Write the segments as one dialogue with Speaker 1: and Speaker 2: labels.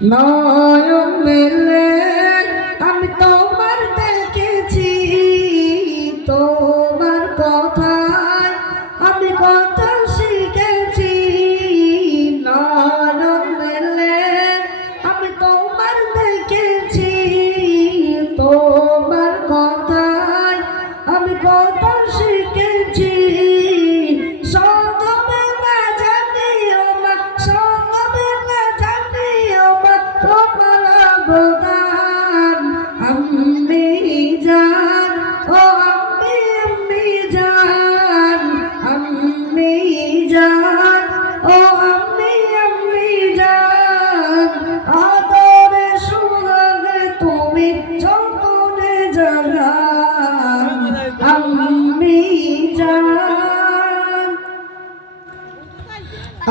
Speaker 1: না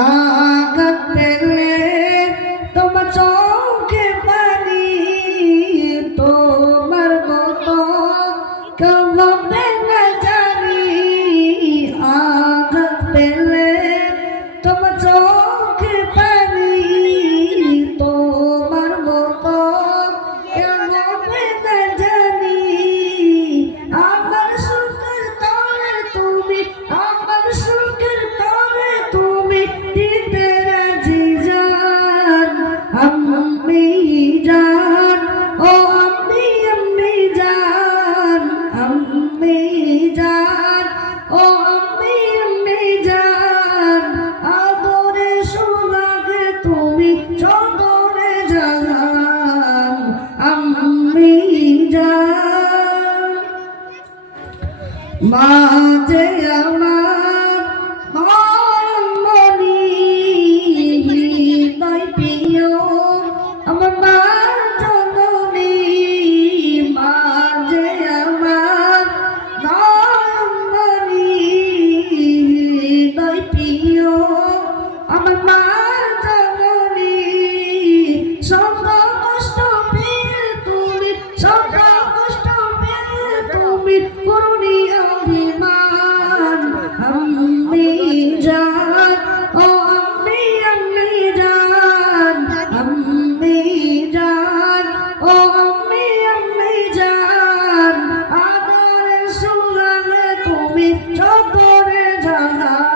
Speaker 1: Ah, Monday, I'm তুমি চকরে জানা